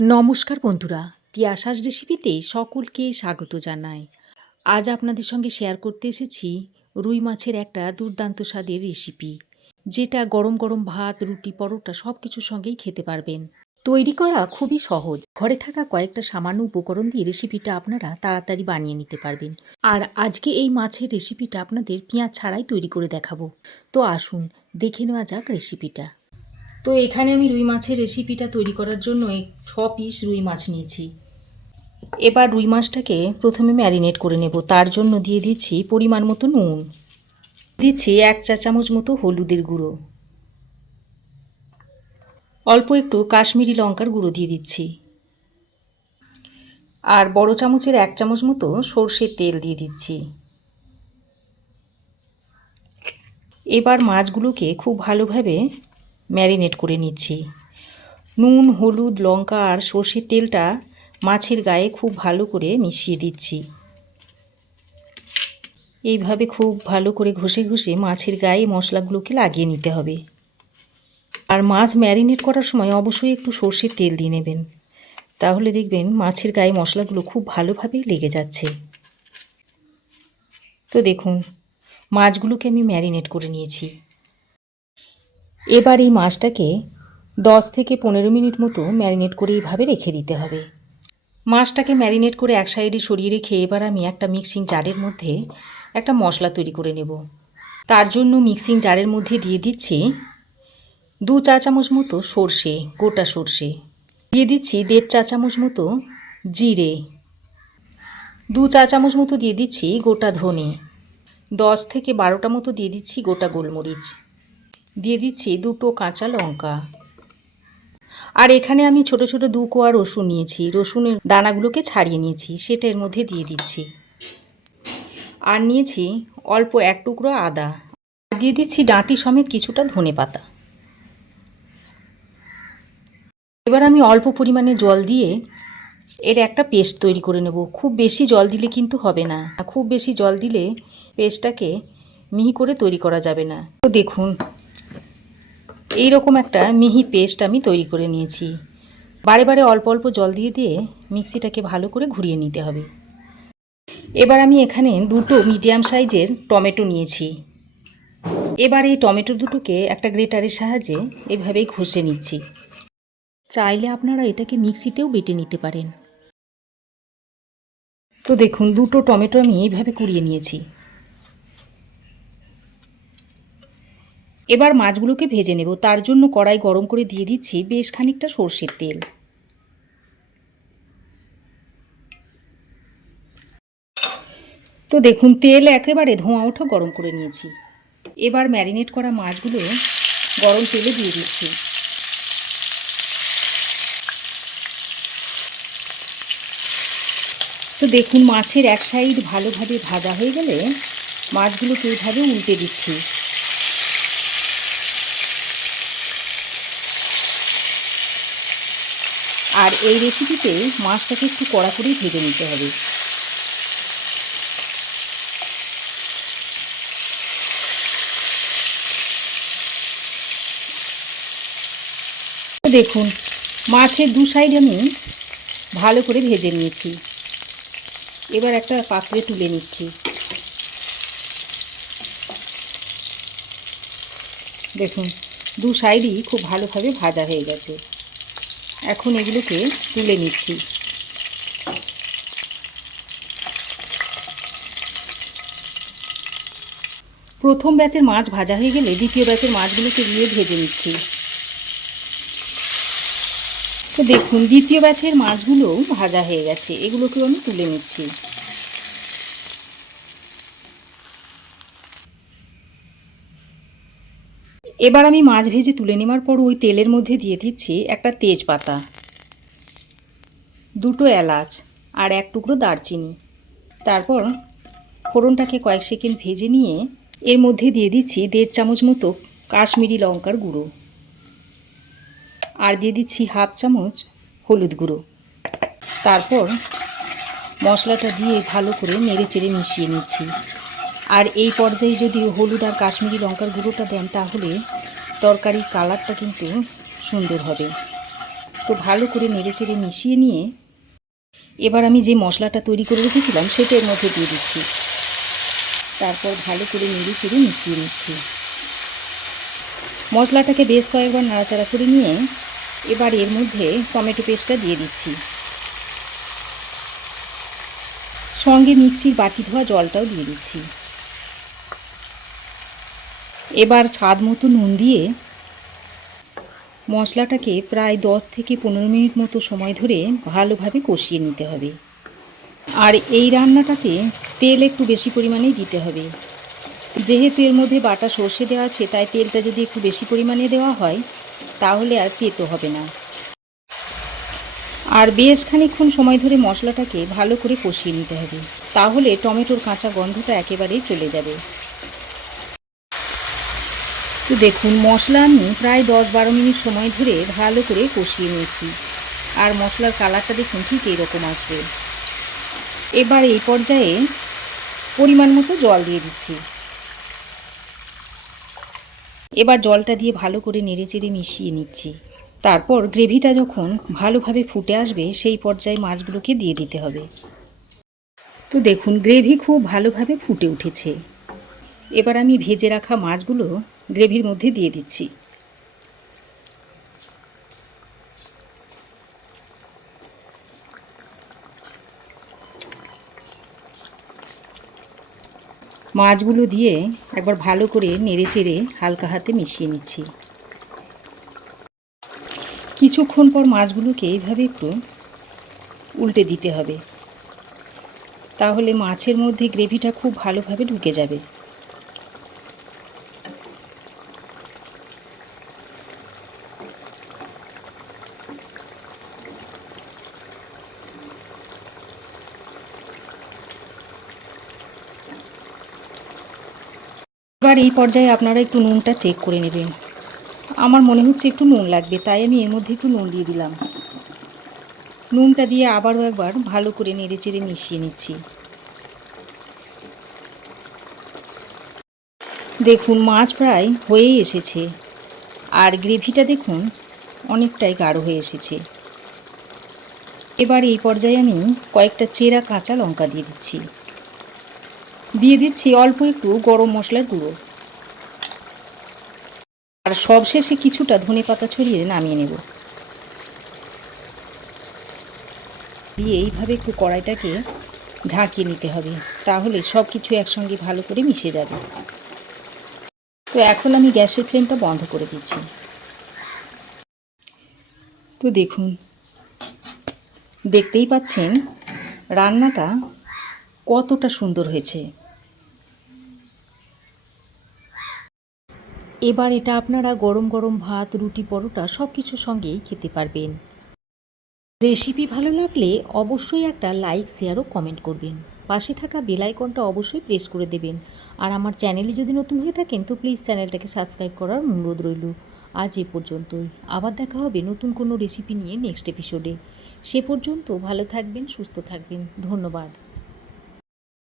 নমস্কার বন্ধুরা, তিয়াশাস রেসিপিতে সকলকে স্বাগত জানাই। আজ আপনাদের সঙ্গে শেয়ার করতে এসেছি রুই মাছের একটা দুর্দান্ত স্বাদের রেসিপি, যেটা গরম গরম ভাত, রুটি, পরোটা সব কিছুর সঙ্গেই খেতে পারবেন। তৈরি করা খুবই সহজ, ঘরে থাকা কয়েকটা সামান্য উপকরণ দিয়ে রেসিপিটা আপনারা তাড়াতাড়ি বানিয়ে নিতে পারবেন। আর আজকে এই মাছের রেসিপিটা আপনাদের পেঁয়াজ ছাড়াই তৈরি করে দেখাবো। তো আসুন দেখে নেওয়া যাক রেসিপিটা। তো এখানে আমি রুই মাছের রেসিপিটা তৈরি করার জন্য 6 পিস রুই মাছ নিয়েছি। এবার রুই মাছটাকে প্রথমে ম্যারিনেট করে নেব। তার জন্য দিয়ে দিচ্ছি পরিমাণ মতো নুন, দিচ্ছি 1 চা চামচ মতো হলুদের গুঁড়ো, অল্প একটু কাশ্মীরি লঙ্কার গুঁড়ো দিয়ে দিচ্ছি, আর বড় চামচের 1 চামচ মতো সর্ষের তেল দিয়ে দিচ্ছি। এবার মাছগুলোকে খুব ভালোভাবে ম্যারিনেট করে নিচ্ছি। নুন, হলুদ, লঙ্কা আর সর্ষের তেলটা মাছের গায়ে খুব ভালো করে মিশিয়ে দিচ্ছি। এইভাবে খুব ভালো করে ঘষে ঘষে মাছের গায়ে মশলাগুলোকে লাগিয়ে নিতে হবে। আর মাছ ম্যারিনেট করার সময় অবশ্যই একটু সর্ষের তেল দিয়ে নেবেন, তাহলে দেখবেন মাছের গায়ে মশলাগুলো খুব ভালোভাবে লেগে যাচ্ছে। তো দেখুন, মাছগুলোকে আমি ম্যারিনেট করে নিয়েছি। এবার এই মাছটাকে 10 থেকে 15 মিনিট মতো ম্যারিনেট করে এইভাবে রেখে দিতে হবে। মাছটাকে ম্যারিনেট করে এক সাইডে সরিয়ে রেখে এবার আমি একটা মিক্সিং জারের মধ্যে একটা মশলা তৈরি করে নেব। তার জন্য মিক্সিং জারের মধ্যে দিয়ে দিচ্ছি 2 চা চামচ মতো সর্ষে, গোটা সর্ষে, দিয়ে দিচ্ছি 1.5 চা চামচ মতো জিরে, 2 চা চামচ মতো দিয়ে দিচ্ছি গোটা ধনে, 10 থেকে 12টা মতো দিয়ে দিচ্ছি গোটা গোলমরিচ, দিয়ে দিচ্ছি 2টো কাঁচা লঙ্কা। আর এখানে আমি ছোট ছোট 2 কোয়া রসুন নিয়েছি, রসুনের দানাগুলোকে ছাড়িয়ে নিয়েছি, সেটা এর মধ্যে দিয়ে দিচ্ছি। আর নিয়েছি অল্প 1 টুকরো আদা, দিয়ে দিচ্ছি ডাঁটি সমেত কিছুটা ধনেপাতা। এবার আমি অল্প পরিমাণে জল দিয়ে এর একটা পেস্ট তৈরি করে নেব। খুব বেশি জল দিলে কিন্তু হবে না, খুব বেশি জল দিলে পেস্টটাকে মিহি করে তৈরি করা যাবে না। তো দেখুন, এই রকম একটা মিহি পেস্ট আমি তৈরি করে নিয়েছি। বারে বারে অল্প অল্প জল দিয়ে দিয়ে মিক্সিটাকে ভালো করে ঘুরিয়ে নিতে হবে। এবার আমি এখানে 2টো মিডিয়াম সাইজের টমেটো নিয়েছি। এবার এই টমেটো দুটোকে একটা গ্রেটারের সাহায্যে এভাবেই ঘষে নিচ্ছি। চাইলে আপনারা এটাকে মিক্সিতেও বেটে নিতে পারেন। তো দেখুন, 2টো টমেটো আমি এইভাবে কুড়িয়ে নিয়েছি। এবার মাছগুলোকে ভেজে নেব। তার জন্য কড়াই গরম করে দিয়ে দিচ্ছি বেশ খানিকটা সর্ষের তেল। তো দেখুন, তেল একেবারে ধোঁয়া ওঠা গরম করে নিয়েছি। এবার ম্যারিনেট করা মাছগুলো গরম তেলে দিয়ে দিচ্ছি। তো দেখুন, মাছের এক সাইড ভালোভাবে ভাজা হয়ে গেলে মাছগুলোকে এইভাবে উল্টে দিচ্ছি। আর এই রেসিপিতে মাছটাকে একটু কড়া করেই ভেজে নিতে হবে। দেখুন, মাছের 2 সাইড আমি ভালো করে ভেজে নিয়েছি। এবার একটা পাত্রে তুলে নিচ্ছি। দেখুন, 2 সাইডই খুব ভালোভাবে ভাজা হয়ে গেছে। এখন এগুলোকে তুলে নিচ্ছি। প্রথম ব্যাচের মাছ ভাজা হয়ে গেলে দ্বিতীয় ব্যাচের মাছগুলোকে দিয়ে ভেজে নিচ্ছি। তো দেখুন, দ্বিতীয় ব্যাচের মাছগুলোও ভাজা হয়ে গেছে, এগুলোকেও আমি তুলে নিচ্ছি। এবার আমি মাছ ভেজে তুলে নেওয়ার পর ওই তেলের মধ্যে দিয়ে দিচ্ছি একটা তেজপাতা, 2টো এলাচ আর 1 টুকরো দারচিনি। তারপর ফোড়নটাকে কয়েক সেকেন্ড ভেজে নিয়ে এর মধ্যে দিয়ে দিচ্ছি 1.5 চামচ মতো কাশ্মীরি লঙ্কার গুঁড়ো, আর দিয়ে দিচ্ছি 1/2 চামচ হলুদ গুঁড়ো। তারপর মশলাটা দিয়ে ভালো করে নেড়ে চেড়ে মিশিয়ে নিচ্ছি। আর এই পর্যায়ে যদি হলুদ আর কাশ্মীরি লঙ্কার গুঁড়োটা দেন, তাহলে তরকারির কালারটা কিন্তু সুন্দর হবে। তো ভালো করে নেড়েচেড়ে মিশিয়ে নিয়ে এবার আমি যে মশলাটা তৈরি করে রেখেছিলাম সেটা এর মধ্যে দিয়ে দিচ্ছি। তারপর ভালো করে নেড়েচেড়ে মিশিয়ে নিচ্ছি। মশলাটাকে বেশ কয়েকবার নাড়াচাড়া করে নিয়ে এবার এর মধ্যে টমেটো পেস্টটা দিয়ে দিচ্ছি। সঙ্গে মিক্সির বাটি ধোয়া জলটাও দিয়ে দিচ্ছি। এবার স্বাদ মতো নুন দিয়ে মশলাটাকে প্রায় 10 থেকে 15 মিনিট মতো সময় ধরে ভালোভাবে কষিয়ে নিতে হবে। আর এই রান্নাটাতে তেল একটু বেশি পরিমাণেই দিতে হবে। যেহেতু এর মধ্যে বাটা সর্ষে দেওয়া আছে, তাই তেলটা যদি একটু বেশি পরিমাণে দেওয়া হয় তাহলে আর তেতো হবে না। আর বেশ খানিকক্ষণ সময় ধরে মশলাটাকে ভালো করে কষিয়ে নিতে হবে, তাহলে টমেটোর কাঁচা গন্ধটা একেবারেই চলে যাবে। তো দেখুন, মশলা আমি প্রায় 10-12 মিনিট সময় ধরে ভালো করে কষিয়ে নিয়েছি। আর মশলার কালারটা দেখুন ঠিক এইরকম আসবে। এবার এই পর্যায়ে পরিমাণ মতো জল দিয়ে দিচ্ছি। এবার জলটা দিয়ে ভালো করে নেড়েচেড়ে মিশিয়ে নিচ্ছি। তারপর গ্রেভিটা যখন ভালোভাবে ফুটে আসবে সেই পর্যায়ে মাছগুলোকে দিয়ে দিতে হবে। তো দেখুন, গ্রেভি খুব ভালোভাবে ফুটে উঠেছে। এবার আমি ভেজে রাখা মাছগুলো গ্রেভির মধ্যে দিয়ে দিচ্ছি। মাছগুলো দিয়ে একবার ভালো করে নেড়েচেড়ে হালকা হাতে মিশিয়ে নিচ্ছি। কিছুক্ষণ পর মাছগুলোকে এইভাবে একটু উল্টে দিতে হবে, তাহলে মাছের মধ্যে গ্রেভিটা খুব ভালোভাবে ঢুকে যাবে। এবার এই পর্যায়ে আপনারা একটু নুনটা চেক করে নেবেন। আমার মনে হচ্ছে একটু নুন লাগবে, তাই আমি এর মধ্যে একটু নুন দিয়ে দিলাম। নুনটা দিয়ে আবারও একবার ভালো করে নেড়েচেড়ে মিশিয়ে নিচ্ছি। দেখুন, মাছ প্রায় হয়েই এসেছে, আর গ্রেভিটা দেখুন অনেকটাই গাঢ় হয়ে এসেছে। এবার এই পর্যায়ে আমি কয়েকটা চেরা কাঁচা লঙ্কা দিয়ে দিচ্ছি। দিয়ে দিচ্ছি অল্প একটু গরম মশলার গুঁড়ো, আর সবশেষে কিছুটা ধনেপাতা ছড়িয়ে নামিয়ে নেব। দিয়ে এইভাবে একটু কড়াইটাকে ঝাঁকিয়ে নিতে হবে, তাহলে সব কিছু একসঙ্গে ভালো করে মিশে যাবে। তো এখন আমি গ্যাসের ফ্লেমটা বন্ধ করে দিচ্ছি। তো দেখুন, দেখতেই পাচ্ছেন রান্নাটা কতটা সুন্দর হয়েছে। এবার এটা আপনারা গরম গরম ভাত, রুটি, পরোটা সব কিছুর সঙ্গেই খেতে পারবেন। রেসিপি ভালো লাগলে অবশ্যই একটা লাইক, শেয়ার ও কমেন্ট করবেন। পাশে থাকা বেল আইকনটা অবশ্যই প্রেস করে দেবেন। আর আমার চ্যানেলে যদি নতুন হয়ে থাকেন তো প্লিজ চ্যানেলটাকে সাবস্ক্রাইব করার অনুরোধ রইল। আজ এ পর্যন্তই। আবার দেখা হবে নতুন কোনো রেসিপি নিয়ে নেক্সট এপিসোডে। সে পর্যন্ত ভালো থাকবেন, সুস্থ থাকবেন। ধন্যবাদ।